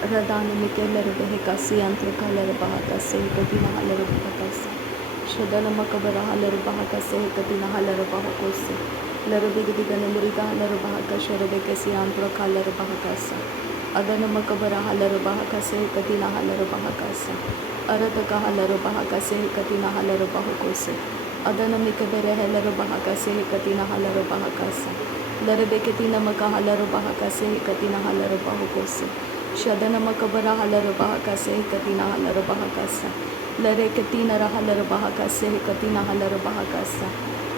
Radana Mikeller Behekasi Antrakalar Bahakase Katina Halar Bahakasa Shadana Makabara Halar Bahakase Katina Halar Bahakose Larabigana Murida Halar Bahaka Sherebekasi Antrakalar Bahakasa Adana Makabara Halar Bahakase Katina Halar Bahakasa Arataka Halar Bahakase Katina Halar Bahakose Adana Mikabere Halar Bahakase Katina Halar Bahakasa Larabeketina Makahalar Bahakase Katina Halar Bahakose Shadana Makabara Halar Bahakase Katina Halar Bahakasa Lare Katina Halar Bahakase Katina Halar Bahakasa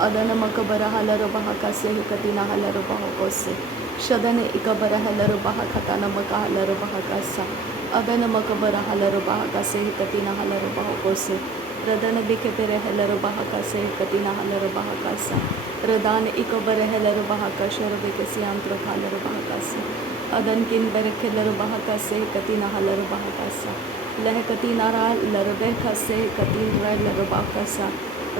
Adana Makabara Halar Bahakase Katina Halar Bahakose Shadana Ikabara Halar Bahakatana Makahalar Bahakasa Adana Makabara Halar Bahakase Katina Halar Bahakose Radana Bikepere Halar Bahakase Katina Halar Bahakasa Radana Ikabara Halar Bahakasha Rebekasi Antra Halar Bahakasa Adan kin berekeler bahakase katina halar bahakasa leh katina ra larbekase katin ra larbakasa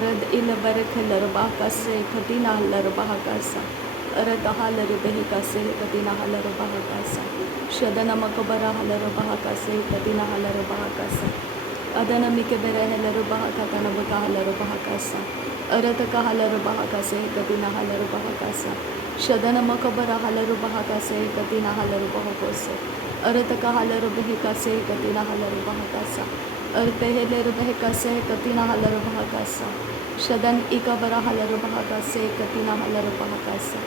rad il berekeler bahakase katina halar bahakasa rad halar behikase katina halar bahakasa shadana makabara halar bahakase katina halar bahakasa adana mikebere halar bahakatana bakahalar bahakasa arataka halar bahakase katina halar bahakasa Shadana Makabara Halaru Bahakase Katina Halaru Bahakose Arataka Halaru Behikase Katina Halaru Bahakasa Arpeheleru Behikase Katina Halaru Bahakasa Shadan Ikabara Halaru Bahakase Katina Halaru Bahakasa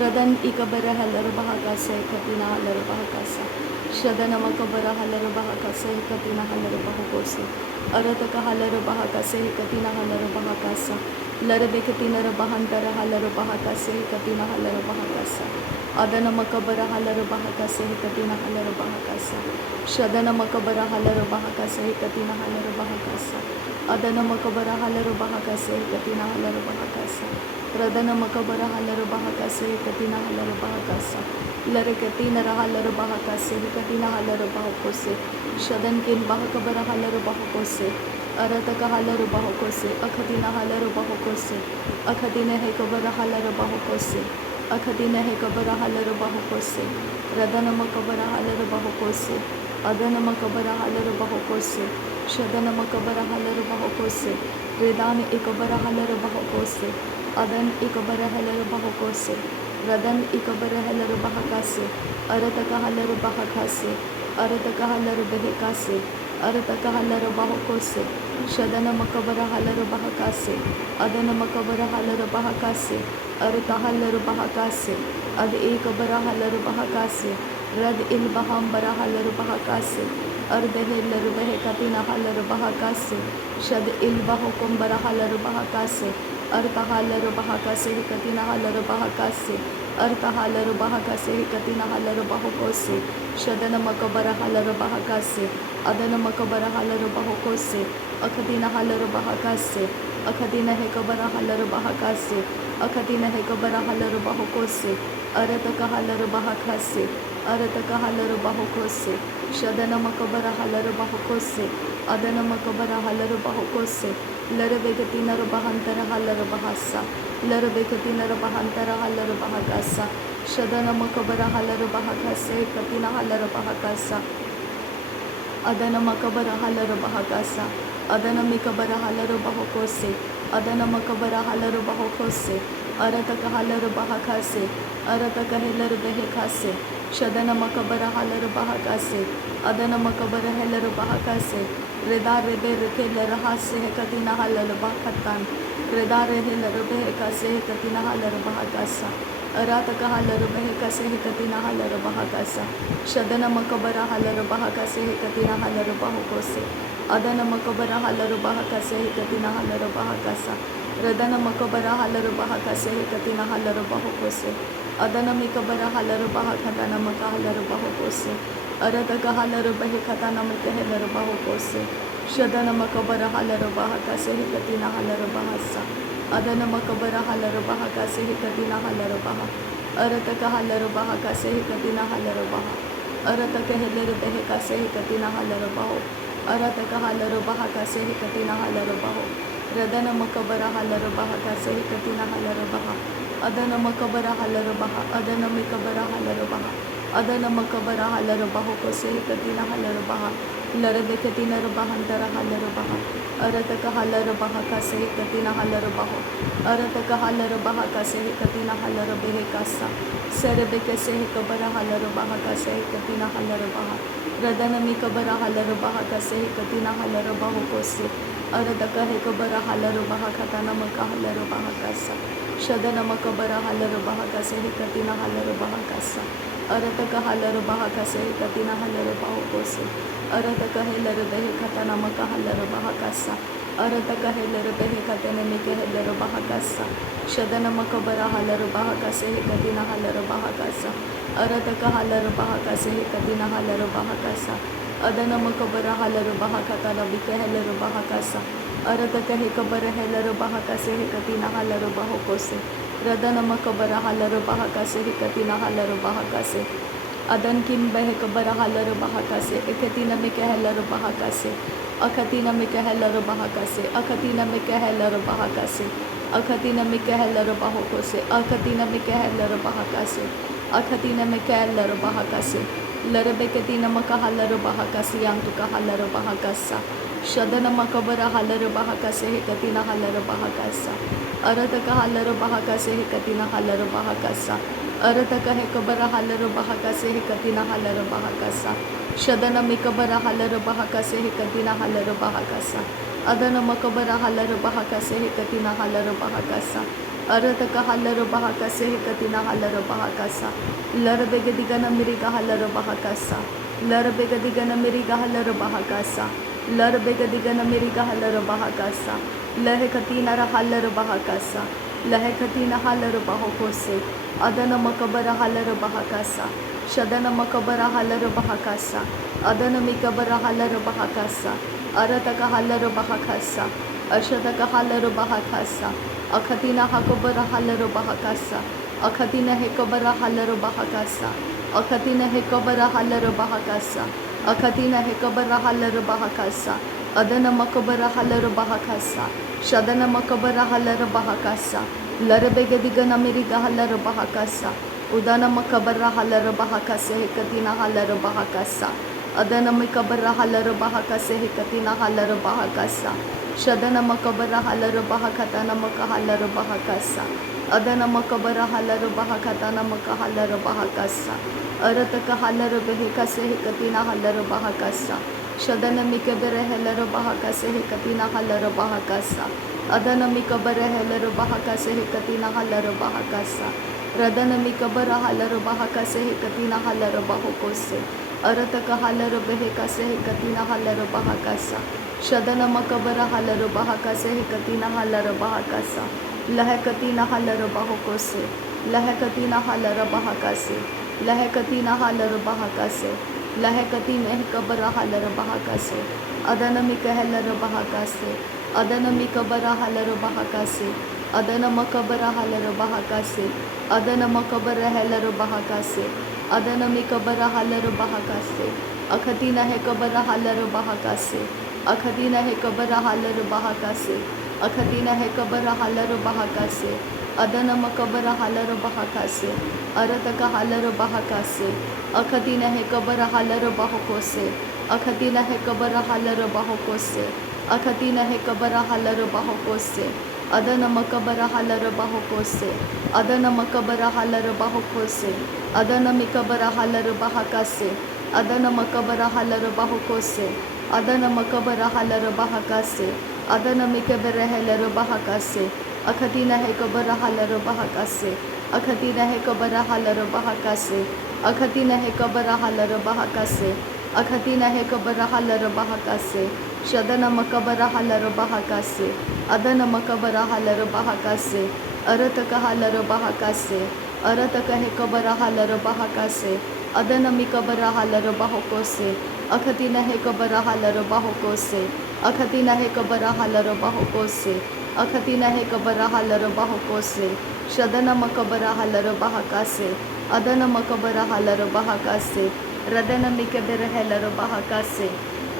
Radan Ikabara Halaru Bahakase Katina Halaru Bahakasa Shadana Makabara Halaru Bahakase Katina Halaru Bahakose Arataka Halaru Bahakase Katina Halaru Bahakasa Larabekatina Bahantara Halar Bahakase Katina Halar Bahakasa Adana Makabara Halar Bahakase Katina Halar Bahakasa Shadana Makabara Halar Bahakase Katina Halar Bahakasa Adana Makabara Halar Bahakase Katina Halar Bahakasa Radana Makabara Halar Bahakase Katina Halar Bahakasa Larakatina Halar Bahakase Katina Halar Bahakose Shadan Kin Bahakabara Halar Bahakose Arataka Halar Bahakose Akatina Halar Bahakose Akadina Hekabara Halar Bahakose Akadina Hekabara Halar Bahakose Radana Makabara Halar Bahakose Adana Makabara Halar Bahakose Shadana Makabara Halar Bahakose Redani Ikabara Halar Bahakose Adan Ikabara Halar Bahakose Radan Ikabara Halar Bahakase Arataka Halar Bahakase Arataka Halar Behekase Arataka Halar Bahakose Shadana Makabara Halar Bahakase Adana Makabara Halar Bahakase Arata Halar Bahakase Ad Ekabara Halar Bahakase Rad Il Bahambara Halar Bahakase Ardehelar Behekatina Halar Bahakase Shad Il Bahokumbara Halar Bahakase Arta Halar Bahakase Katina Halar Bahakase Arta Halar Bahakase Katina Halar Bahakose Shadana Makabara Halar Bahakase Adana Makabara Halar Bahakose Akadina Halar Bahakase Akadina Hekabara Halar Bahakase Akadina Hekabara Halar Bahakose Arataka Halar Bahakase Arataka Halar Bahakose Shadana Makabara Halar Bahakose Adana Makabara Halar Bahakose Larabegatina Bahantara Halar Bahasa Larabegatina Bahantara Halar Bahagasa Shadana Makabara Halar Bahakase Katina Halar Bahakasa Adana Makabara Halar Bahagasa Adana Mikabara Halar Bahakose Adana Makabara Halar Bahakose Arataka Halar Bahakase Arataka Helar Behekase Shadana Makabara Halar Bahakase Adana Makabara Helar Bahakase Reda Rebe Reke Rahase Katina Halar Bahatan Reda Helar Behekase Katina Halar Bahagasa Arataka Halar Behekase Katina Halar Bahagasa Shadana Makabara Halar Bahakase Katina Halar Bahakose Adana Makabara Halar Bahakase Katina Halar Bahakasa Radana Makabara Halar Bahakase Katina Halar Bahakose Adana Mikabara Halar Bahakatana Makahalar Bahakose Arataka Halar Behekatana Makahalar Bahakose Shadana Makabara Halar Bahakase Katina Halar Bahasa Adana Makabara Halar Bahakase Katina Halar Baha Arataka Halar Bahakase Katina Halar Baha Arataka Halar Behekase Katina Halar Baho Arataka Halar Bahakase Katina Halar Baho Radana Makabara Halar Bahakase Katina Halar Baha Adana Makabara Halar Baha Adana Mikabara Halar Baha Adana makabara halar baho kose katina halar baha. Larabe katina rabahantara halar baha. Arataka halar baha kase katina halar baho. Arataka halar baha kase katina halar behe kasa. Serebe kese kabara halar baha kase katina halar baha. Radana mi kabara halar baha kase katina halar baho kose. Arataka he kabara halar baha katana maka halar baha kasa. Shadana makabara halar baha kase katina halar baha kasa. Arataka halar baha kase katina halar baho kose. Arataka helar behe katana maka halar baha kasa. Arataka helar behe katana meke helar baha kasa. Shadana makabara halar baha kase katina halar baha kasa. Arataka halar baha kase katina halar baha kasa. Adana makabara halar baha katana bike helar baha kasa. Arataka he kabara helar baha kase katina halar baho kose. Radana makabara halar baha kase katina halar baha kase. Adan kin behe kabara halar baha kase. Ekatina meke helar baha kase. Akatina meke helar baha kase. Akatina meke helar baha kase. Akatina meke helar baho kose. Akatina meke helar baha kase. Akatina meke helar baha kase. Larabe katina maka halar baha kase yantuka halar baha kasa. Shadana makabara halar baha kase katina halar baha kasa. Arataka halar baha kase katina halar baha kasa. Arataka he kabara halar baha kase katina halar baha kasa. Shadana mikabara halar baha kase katina halar baha kasa. Adana makabara halar baha kase katina halar baha kasa. Arataka halar baha kase katina halar baha kasa. Larabe gadigana miriga halar baha kasa. Larabe gadigana miriga halar baha kasa. Larabe gadigana miriga halar baha kasa. Lahe katina halar baha kasa. Lahe katina halar baho kose. Adana makabara halar baha kasa. Shadana makabara halar baha kasa. Adana mikabara halar baha kasa. Arataka halar baha kasa. Ashadaka halar baha kasa. Akatina hakabara halar baha kasa. Akatina hekabara halar baha kasa. Akatina hekabara halar baha kasa. Akatina hekabara halar baha kasa. Adana makabara halar baha kasa. Shadana makabara halar baha kasa. Larabe gadigana miriga halar baha kasa. Udana makabara halar baha kasa hekatina halar baha kasa. Adana makabara halar baha kasa hekatina halar baha kasa. Shadana makabara halar baha katana maka halar baha kasa. Adana makabara halar baha katana maka halar baha kasa. Arataka halar behe kase hekatina halar baha kasa. Shadana mikabara halar baha kase hekatina halar baha kasa. Adana mikabara halar baha kase hekatina halar baha kasa. Radana mikabara halar baha kase hekatina halar baho kose. Arataka halar behe kase hekatina halar baha kasa. Shadana makabara halar baha kase hekatina halar baha kasa. Lahekatina halar baho kose. Lahekatina halar baha kase. Lahekatina halar baha kase. Lahekatina hekabara halar baha kase. Adana mikahalar baha kase. Adana mikabara halar baha kase. Adana makabara halar baha kase. Adana makabara halar baha kase. Adana mikabara halar baha kase. Akatina hekabara halar baha kase. Akatina hekabara halar baha kase. Akatina hekabara halar baha kase. Adana makabara halar baha kase. Arataka halar baha kase. Akatina hekabara halar baho kose. Akatina hekabara halar baho kose. Akatina hekabara halar baho kose. Adana makabara halar baho kose. Adana makabara halar baho kose. Adana mikabara halar baha kase. Adana makabara halar baho kose. Adana makabara halar baha kase. Adana mikabara halar baha kase. Akatina hekabara halar baha kase. Akatina hekabara halar baha kase. Akatina hekabara halar baha kase. Akatina hekabara halar baha kase. Shadana makabara halar baha kase. Adana makabara halar baha kase. Arataka halar baha kase. Arataka hekabara halar baha kase. Adana mikabara halar baho kose. Akatina hekabara halar baho kose. Akatina hekabara halar baho kose. Akatina hekabara halar baho kose. Shadana makabara halar baha kase. Adana makabara halar baha kase. Radana mikabara halar baha kase.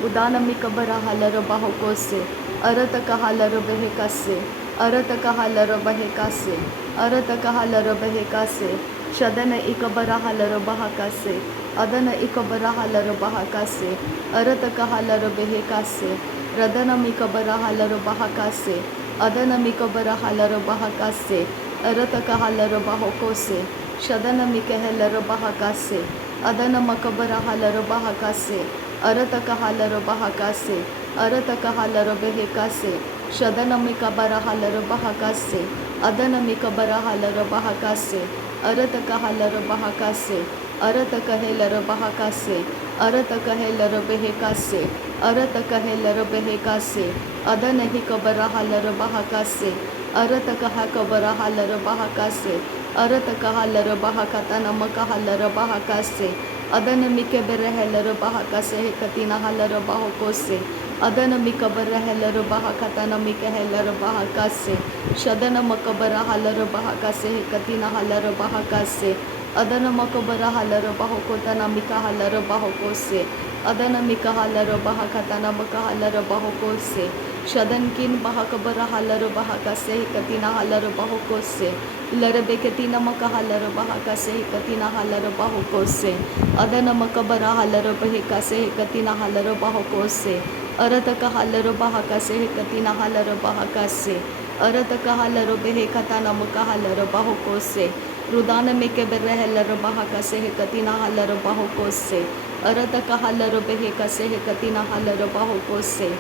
Udana mikabara halar baho kose. Arataka halar behe kase. Arataka halar behe kase. Arataka halar behe kase. Shadana ikabarahalar bahakase, Adana ikabarahalar bahakase, Aratakahalar behekase, Radana mikabarahalar bahakase, Adana mikabarahalar bahakase, Aratakahalar bahokose, Shadana mikahalar bahakase, Adana makabarahalar bahakase, Aratakahalar bahakase, Aratakahalar behekase, Shadana mikabarahalar bahakase, Adana mikabarahalar bahakase, Aratakahalar bahakase, Aratakahelar bahakase, Aratakahelar behekase, Aratakahelar behekase, Adana hikabarahalar bahakase, Aratakahabarahalar bahakase, Aratakahalar bahakatana makahalar bahakase, Adana mikeberehelar bahakase hekatina halar bahokose, Adana mikaberehelar bahakatana mikehelar bahakase, Shadana makabarahalar bahakase hekatina halar bahakase, Adana makabarahalar bahokotana mikahalar bahokose, Adana mikahalar bahakatana makahalar bahokose, Shadankin bahakabarahalar bahakase hekatina halar bahokose, Larabeketina makahalar bahakase hekatina halar bahokose, Adana makabarahalar bahekase hekatina halar bahokose, Aratakahalar bahakase hekatina halar bahakase, Aratakahalar behekatana makahalar bahokose, Rudana mekeberehelar bahakase hekatina halar bahokose, Aratakahalar behekase hekatina halar bahokose,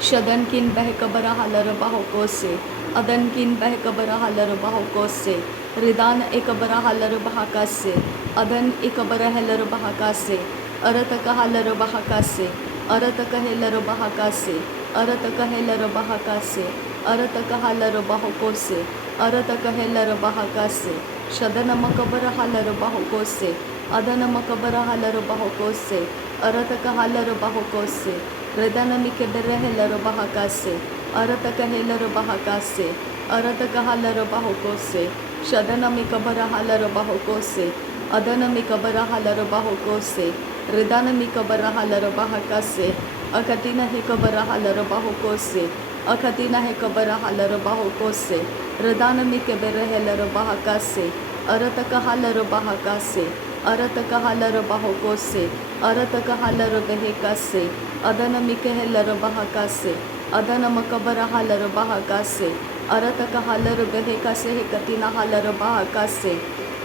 Shadankin behekabarahalar bahokose, Adankin behekabarahalar bahokose, Ridan ekabarahalar bahakase, Adan ekabarahalar bahakase, Aratakahalar bahakase, Aratakahelar bahakase, Aratakahelar bahakase, Aratakahalar bahokose, Aratakahelar bahakase, Shadana makabarahalar bahokose, Adana makabarahalar bahokose, Aratakahalar bahokose, Redana mikeberehelar bahakase, Aratakahelar bahakase, Aratakahalar bahokose, Shadana mikabarahalar bahokose, Adana mikabarahalar bahokose, Redana mikabarahalar bahakase, Akatina hikabarahalar bahokose, Akatina hikabarahalar bahokose, Redana mikeberehelar bahakase, Aratakahalar bahakase, Aratakahalar bahokose, Aratakahalar behekase, Adana mikehelar bahakase, Adana makabarahalar bahakase, Aratakahalar behekase hekatina halar bahakase,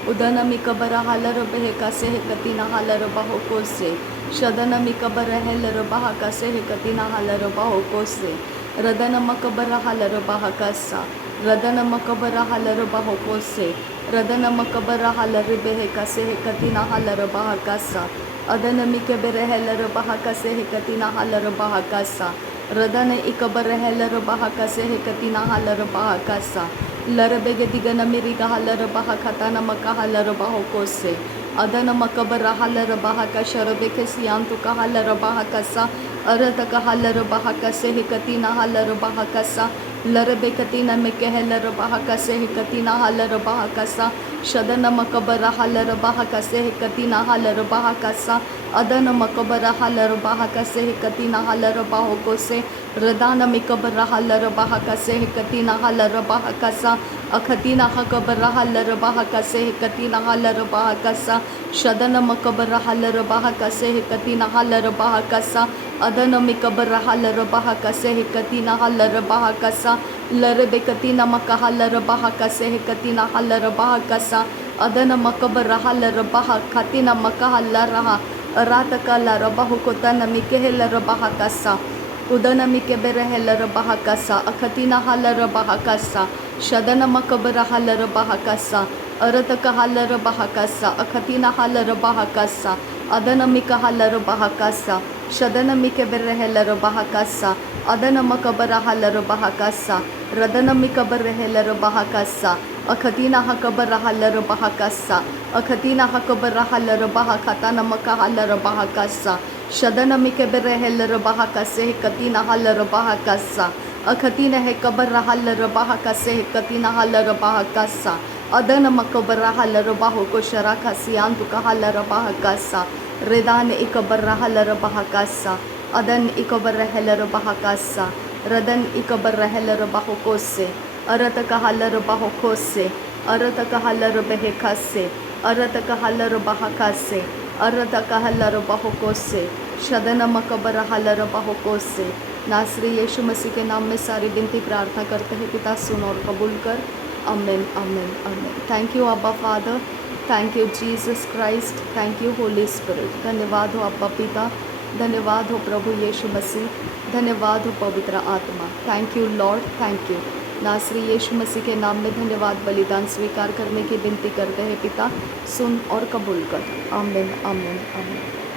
Udana mikabarahalar behekase hekatina halar bahokose, Shadana mikabarahelar bahakase hekatina halar bahokose, Radana makabarahalar bahakasa, Radana makabarahalar bahokose, Radana makabarahalar behekase hekatina halar bahakasa, Adana mikeberehelar bahakase hekatina halar bahakasa, Radana ikabarehelar bahakase hekatina halar bahakasa, Larabegedigana miriga halar bahakatana makahalar bahokose, Adana makabarahalar bahakasharabekesiantuka halar bahakasa, Arataka halar bahakase hekatina halar bahakasa, Larabekatina mekehelar bahakase hekatina halar bahakasa, Shadana makabara halar bahakase hekatina halar bahakasa, Adana makabara halar bahakase hekatina halar bahokose, Radana mikabara halar bahakase hekatina halar bahakasa, Akatina hakabara halar bahakase hekatina halar bahakasa, Shadana makabara halar bahakase hekatina halar bahakasa, Adana mikabara halar bahakase hekatina halar bahakasa, Larebekatina makahalar bahakase hekatina halar bahakasa, Adana makabara halar bahakatina makahalaraha, Aratakala bahukotana mikehelar bahakasa, Udana mikeberehelar bahakasa, Akatina halar bahakasa, Shadana makabara halar bahakasa, Arataka halar bahakasa, Akatina halar bahakasa, Adana mikahalar bahakasa, Shadana mikeberehelar bahakasa, Adana makabara halar bahakasa, Radana mikaberehelar bahakasa, Akatina hakabara halar bahakasa, Akatina hakabara halar bahakatana makahalar bahakasa, Shadana mikeberehelar bahakase hekatina halar bahakasa, Akatina hekabara halar bahakase hekatina halar bahakasa, Adana makabara halar bahokosharakasiantuka halar bahakasa, Redane ikabara halar bahakasa, Adan ikabara halar bahakasa, Radan ikabara halar bahokose, Arataka halar bahokose, अरत कहलर बहकसे, अरत कहलर बहकसे, अरत कहलर बहकोसे, शदन मकबर हलर बहकोसे। नासरी यीशु मसीह के नाम में सारी विनती प्रार्थना करते हैं पिता, सुन और कबूल कर। आमीन आमीन आमीन। थैंक यू अब्बा father, thank you Jesus Christ, thank you Holi spirit. धन्यवाद हो अब्बा पिता, धन्यवाद हो प्रभु यीशु मसीह, धन्यवाद हो पवित्र आत्मा। Thank you Lord, thank you. नासरी यीशु मसीह के नाम में धन्यवाद बलिदान स्वीकार करने की विनती करते हैं पिता, सुन और कबूल कर। आमीन आमीन आमीन।